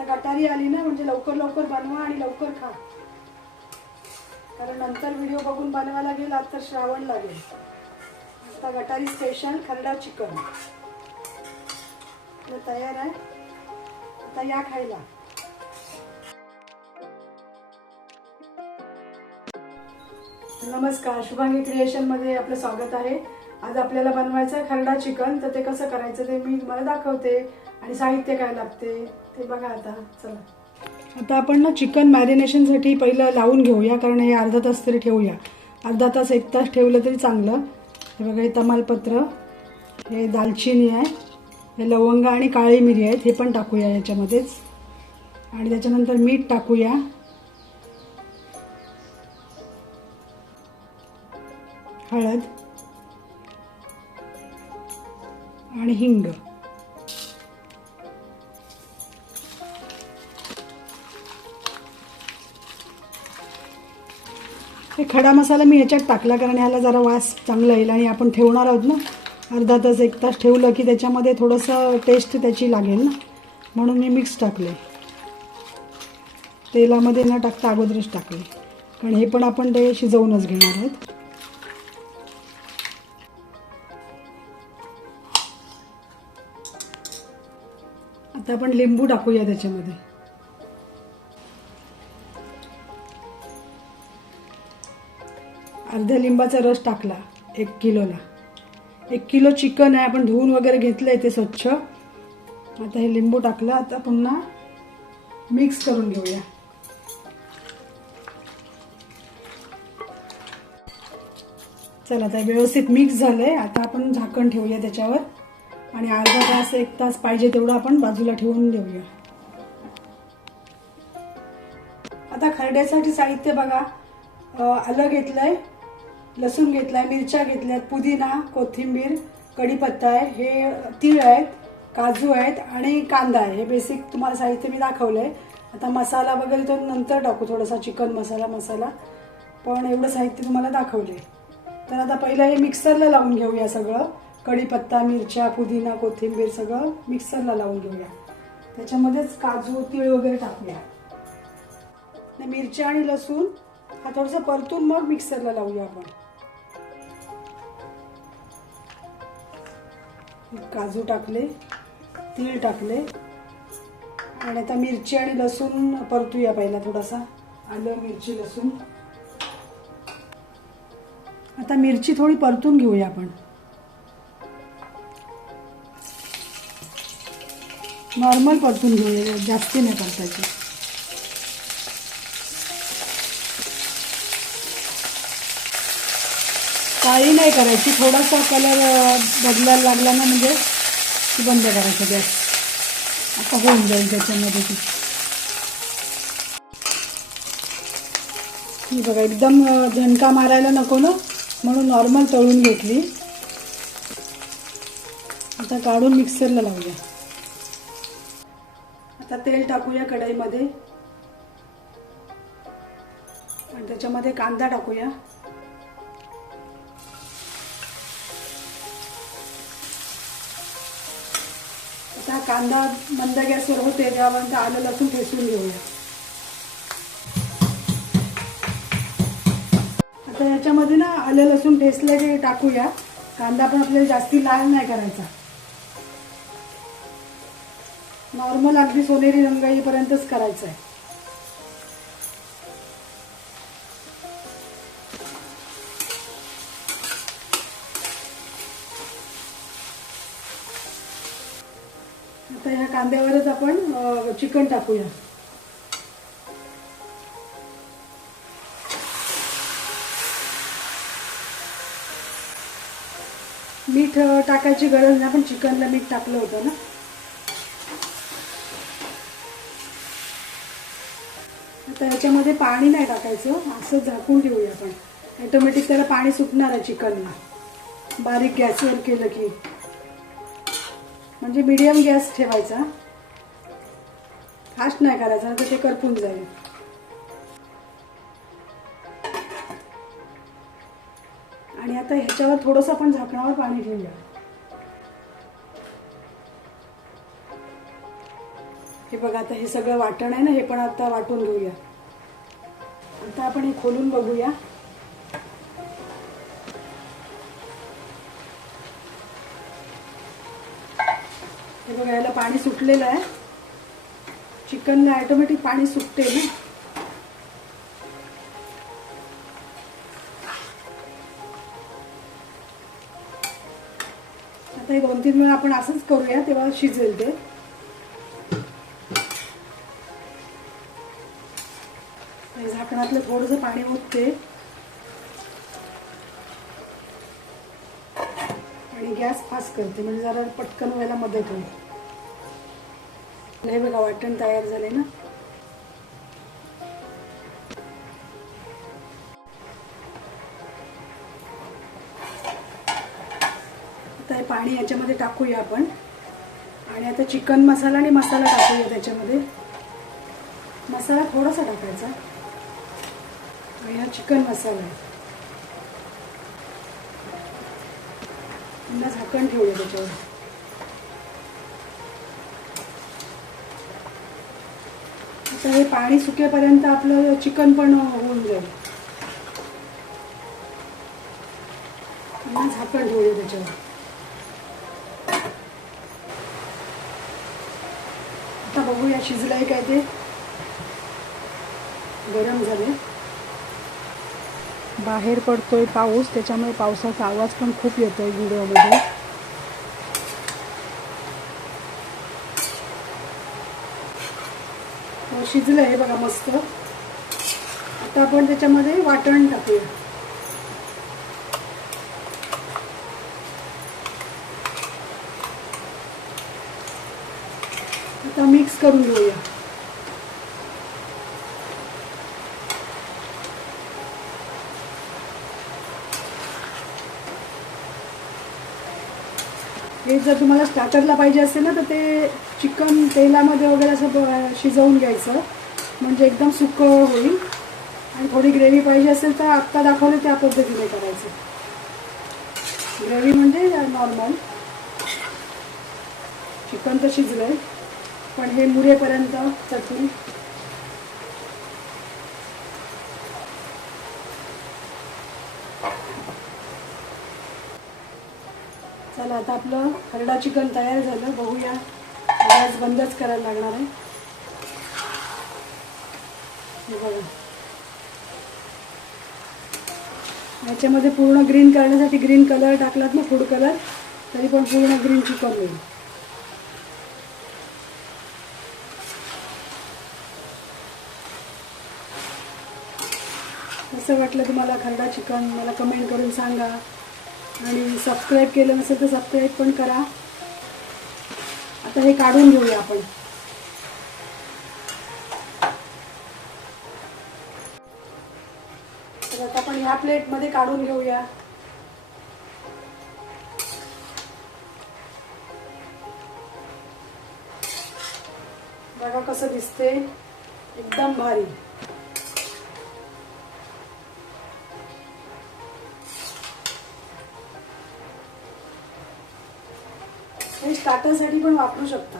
आता गटारी आली ना, म्हणजे लवकर लवकर बनवा आणि लवकर खा, कारण नंतर व्हिडिओ बघून बनवायला गेलात तर श्रावण लागेल. आता गटारी स्पेशल खरडा चिकन तयार आहे. आता या खायला. नमस्कार, शुभांगी क्रिएशनमध्ये आपलं स्वागत आहे. आज आपल्याला बनवायचं आहे खरडा चिकन. तर ते कसं करायचं ते मी तुम्हाला दाखवते आणि साहित्य काय लागते ते बघा. आता चला, आता आपण ना चिकन मॅरिनेशनसाठी पहिलं लावून घेऊया, कारण हे अर्धा तास तरी ठेवूया. अर्धा तास 1 तास ठेवलं तरी चांगलं. हे बघा, हे तमालपत्र, हे दालचिनी आहे, हे लवंग आणि काळी मिरी आहेत, हे पण टाकूया याच्यामध्येच. आणि त्याच्यानंतर मीठ टाकूया, हळद आणि हिंग. हे खडा मसाला मी ह्याच्यात टाकला, कारण ह्याला जरा वास चांगला येईल आणि आपण ठेवणार आहोत ना अर्धा तास 1 तास ठेवलं की त्याच्यामध्ये थोडंसं टेस्ट त्याची लागेल ना, म्हणून मी मिक्स टाकले. तेलामध्ये न टाकता अगोदरच टाकले, कारण हे पण आपण ते शिजवूनच घेणार आहोत. आता आपण लिंबू टाकूया त्याच्यामध्ये. अर्ध्या लिंबाचा रस टाकला 1 किलोला. 1 किलो चिकन आहे, आपण धुवून वगैरे घेतलंय ते स्वच्छ. आता हे लिंबू टाकलं. आता पुन्हा मिक्स करून घेऊया. चला, आता व्यवस्थित मिक्स झालंय. आता आपण झाकण ठेवूया त्याच्यावर आणि अर्धा तास 1 तास पाहिजे तेवढं आपण बाजूला ठेवून देऊया. आता खरड्यासाठी साहित्य बघा. आलं घेतलंय, लसूण घेतलाय, मिरच्या घेतल्यात, पुदिना, कोथिंबीर, कढीपत्ता आहे, हे तीळ आहेत, काजू आहेत आणि कांदा आहे. हे बेसिक तुम्हाला साहित्य मी दाखवलंय. आता मसाला वगैरे तो नंतर टाकू, थोडासा चिकन मसाला, पण एवढं साहित्य तुम्हाला दाखवले. तर आता पहिलं हे मिक्सरला लावून घेऊया सगळं. कढीपत्ता, मिरच्या, पुदिना, कोथिंबीर सगळं मिक्सरला लावून घेऊया. त्याच्यामध्येच काजू, तीळ वगैरे टाकूया. मिरच्या आणि लसूण हा थोडासा परतून मग मिक्सरला लावूया आपण. काजू टाकले, तीळ टाकले आणि आता मिरची आणि लसूण परतूया पहिला थोडासा. आलं, मिरची, लसूण. आता मिरची थोडी परतून घेऊया आपण. नॉर्मल परतून घेऊया, जास्ती नाही परतायची. काळी नाही करायची. थोडासा कलर बदलायला लागला ना म्हणजे बंद करायचं गॅस. आता होऊन जाईल त्याच्यामध्ये ती. ही बघा, एकदम झणका मारायला नको ना, म्हणून नॉर्मल तळून घेतली. आता काढून मिक्सरला लावूया. आता तेल टाकूया कढईमध्ये आणि त्याच्यामध्ये कांदा टाकूया. आता कांदा मंद गॅसवर होते तेव्हा आलं लसूण ठेचून घेऊया. आता याच्यामध्ये ना आलं लसूण ठेचलेले टाकूया. कांदा पण आपल्याला जास्ती लाल नाही करायचा, नॉर्मल अगदी सोनेरी रंग येईपर्यंतच करायचा आहे. आता ह्या कांद्यावरच आपण चिकन टाकूया. मीठ टाकायची गरज नाही, आपण चिकनला मीठ टाकलं होतं ना. आता याच्यामध्ये पाणी नाही टाकायचं, असं झाकून ठेवूया आपण. ऑटोमॅटिक त्याला पाणी सुटणार आहे चिकनला, बारीक गॅसवर केलं की. म्हणजे मीडियम गॅस ठेवायचा, फास्ट नाही करायचा, तर ते करपून जाईल. आणि आता ह्याच्यावर थोडंसं आपण झाकणावर पाणी ठेवूया. हे बघा, आता हे सगळं वाटण आहे ना, हे पण आता वाटून घेऊया. आता आपण हे खोलून बघूया. हे बघा, याला पाणी सुटलेलं आहे. चिकनला ऑटोमॅटिक पाणी सुटते ना. आता हे 2-3 वेळा आपण असंच करूया, तेव्हा शिजेल ते. झाकणातलं थोडंसं पाणी ओतते आणि गॅस फास्ट करते, म्हणजे जरा पटकन व्हायला मदत होईल. हे बघा, वाटण तयार झाले ना. आता हे पाणी याच्यामध्ये टाकूया आपण. आणि आता चिकन मसाला आणि मसाला टाकूया त्याच्यामध्ये. मसाला थोडासा टाकायचा आणि हा चिकन मसाला आहे. पुन्हा झाकण ठेवूया त्याच्यावर. आता हे पाणी सुकेपर्यंत आपलं चिकन पण होऊन जाईल. पुन्हा झाकण ठेवूया त्याच्यावर. आता बघूया शिजलंय काय ते. गरम झाले. बाहेर पडतोय पाऊस, त्याच्यामुळे पावसाचा आवाज पण खूप येतोय व्हिडिओमध्ये. शिजलं हे बघा मस्त. आता आपण त्याच्यामध्ये वाटण टाकूया. आता मिक्स करून घेऊया. हे जर तुम्हाला स्टार्टरला पाहिजे असेल ना, तर ते चिकन तेलामध्ये वगैरे असं शिजवून घ्यायचं, म्हणजे एकदम सुकं होईल. आणि थोडी ग्रेव्ही पाहिजे असेल तर आत्ता दाखवले त्या पद्धतीने करायचं. ग्रेव्ही म्हणजे नॉर्मल. चिकन तर शिजलंय, पण हे मुरेपर्यंत चटणी. चला, आता आपलं खरडा चिकन तयार झालं. बघूया. गॅस बंदच करायला लागणार आहे. हे बघा, याच्यामध्ये पूर्ण ग्रीन करण्यासाठी ग्रीन कलर टाकलात ना, फूड कलर, तरी पण पूर्ण ग्रीन चिकन होईल. कसं वाटलं तुम्हाला खरडा चिकन, मला कमेंट करून सांगा. आणि सबस्क्राईब केलं नसेल तर सबस्क्राईब पण करा. आता हे काढून घेऊया आपण. तर आता आपण ह्या प्लेटमध्ये काढून घेऊया. बघा कसं दिसते, एकदम भारी. हे स्टार्टरसाठी पण वापरू शकता.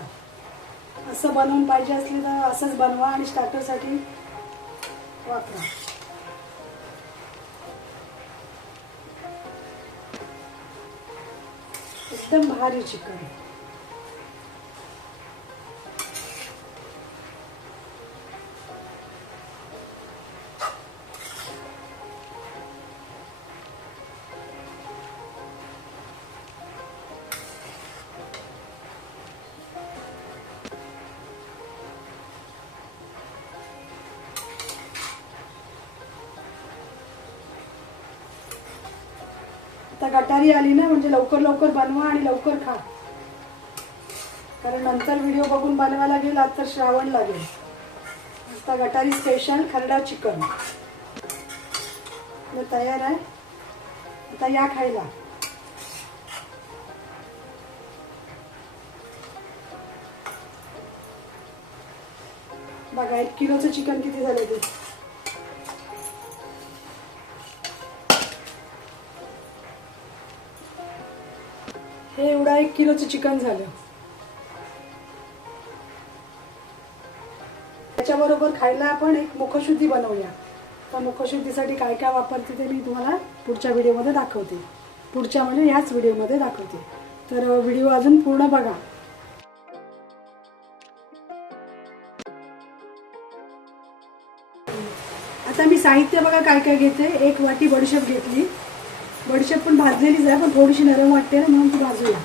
असं बनवून पाहिजे असले तर असंच बनवा आणि स्टार्टरसाठी वापरा. एकदम भारी चिकन. आता गटारी आली ना, म्हणजे लवकर लवकर बनवा आणि लवकर खा. कारण नंतर व्हिडिओ बघून बनवायला गेला तर श्रावण लागेल. आता गटारी स्पेशल खरडा चिकन तयार आहे. आता या खायला. बघा 1 किलोचं चिकन किती झालं ते. हे एवढा 1 किलोचं चिकन झालं. त्याच्याबरोबर खायला आपण एक मुखशुद्धी बनवूया. तर मुखशुद्धीसाठी काय काय वापरते ते मी तुम्हाला पुढच्या व्हिडिओमध्ये दाखवते. पुढच्या म्हणजे ह्याच व्हिडिओमध्ये दाखवते. तर व्हिडिओ अजून पूर्ण बघा. आता मी साहित्य बघा काय काय घेते. 1 वाटी बडीशेप घेतली. बडीशेप पण भाजलेलीच आहे, पण थोडीशी नरम वाटते ना, म्हणून ती भाजूया.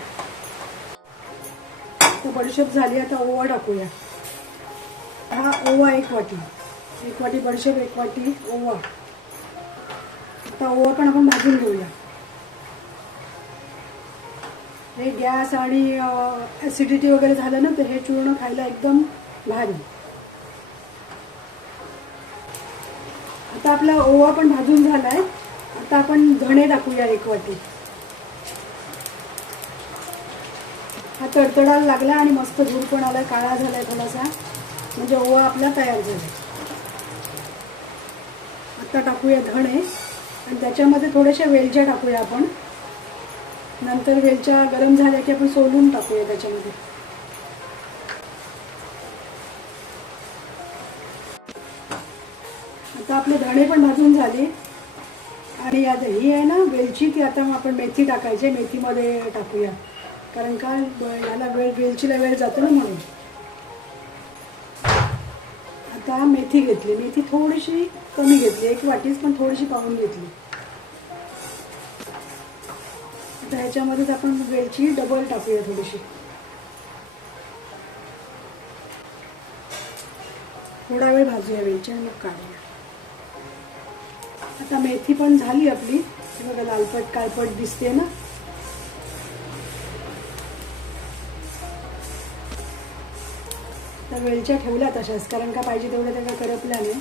तर बडीशेप झाली. आता ओवा टाकूया. हा ओवा 1 वाटी. 1 वाटी बडीशेप, 1 वाटी ओवा. आता ओवा पण आपण भाजून घेऊया. हे गॅस आणि ॲसिडिटी वगैरे झालं ना, तर हे चूर्ण खायला एकदम भारी. आता आपला ओवा पण भाजून झालाय. आता आपण धणे टाकूया 1 वाटी. हा तडतडायला लागला आणि मस्त धूर पण आलाय, काळा झालाय थोडासा, म्हणजे ओवा आपला तयार झाला. आता टाकूया धणे आणि त्याच्यामध्ये थोड्याशा वेलच्या टाकूया आपण. नंतर वेलच्या गरम झाल्या की आपण सोलून टाकूया त्याच्यामध्ये. आता आपले धणे पण भाजून झाले आणि आता ही आहे ना वेलची, ती आता आपण मेथी टाकायची. मेथीमध्ये टाकूया, कारण का याला वेलचीला वेळ जातो ना, म्हणून. आता मेथी घेतली. मेथी थोडीशी कमी घेतली, 1 वाटीच, पण थोडीशी पाहून घेतली. आता ह्याच्यामध्येच आपण वेलची डबल टाकूया थोडीशी. थोडा वेळ भाजूया वेलची आणि मग काढूया. आता मेथी पण झाली आपली. बघा लालपट काळपट दिसते ना. तर वेलच्या ठेवल्या तशाच, कारण का पाहिजे तेवढ्या त्या करपल्या नाही.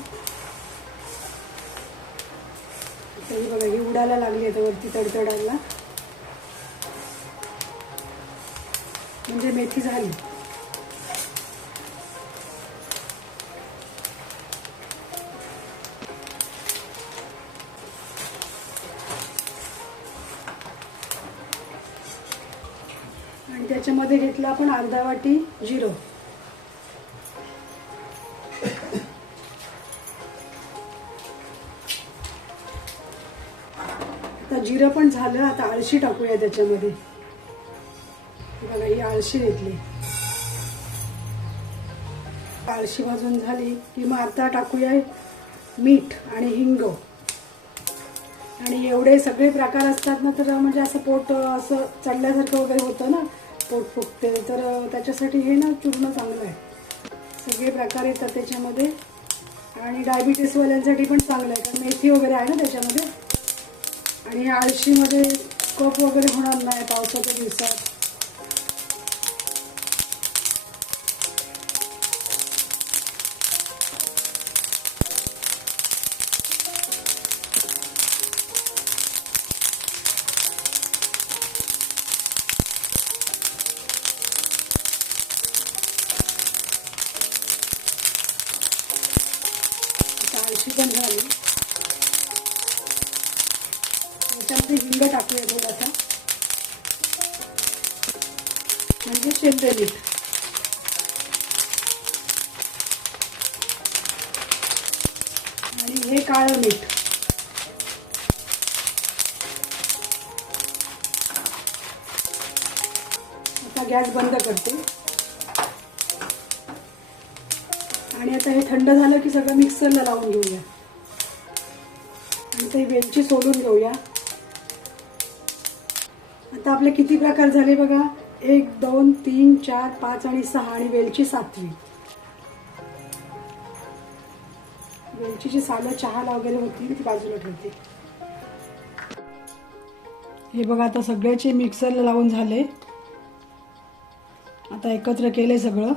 तरी बघा ही उडायला लागली आहे वरती, तडतडायला, म्हणजे मेथी झाली. आणि त्याच्यामध्ये घेतलं आपण अर्धा वाटी जिरं. आता जिरं पण झालं. आता आळशी टाकूया त्याच्यामध्ये. बघा ही आळशी घेतली. आळशी भाजून झाली की मग आता टाकूया मीठ आणि हिंग. आणि एवढे सगळे प्रकार असतात ना, तर म्हणजे असं पोट असं चढल्यासारखं वगैरे होतं ना, पोट फुगते, तर त्याच्यासाठी हे ना चूर्ण चांगलं आहे. सगळे प्रकार येतात त्याच्यामध्ये. आणि डायबिटीसवाल्यांसाठी पण चांगलं आहे, कारण मेथी वगैरे आहे ना त्याच्यामध्ये. आणि आळशीमध्ये कफ वगैरे होणार नाही पावसाच्या दिवसात. आळशी पण झाली. त्याच्यामध्ये हिंग टाकूया थोडासा, म्हणजे शेंदे मीठ. आणि हे काळं मीठ. आता गॅस बंद करते. आणि आता हे थंड झालं की सगळं मिक्सरला लावून घेऊया. आणि ते वेलची सोलून घेऊया. आता आपले किती प्रकार झाले बघा. 1 2 3 4 5 आणि 6 आणि वेलची 7वी. वेलचीची सालं चहाला वगैरे होती ती बाजूला ठेवते. हे बघा आता सगळ्याचे मिक्सरला लावून झाले. आता एकत्र केले सगळं.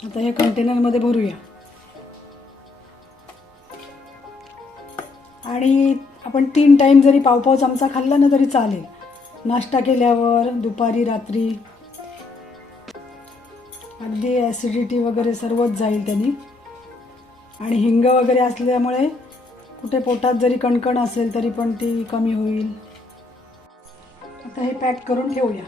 आता हे कंटेनरमध्ये भरूया. आणि आपण 3 टाइम जरी पाव चमचा खाल्ला ना तरी चालेल. नाश्ता केल्यावर, दुपारी, रात्री. अगदी ॲसिडिटी वगैरे सर्वच जाईल त्यांनी. आणि हिंग वगैरे असल्यामुळे कुठे पोटात जरी कणकण असेल तरी पण ती कमी होईल. आता हे पॅक करून ठेवूया.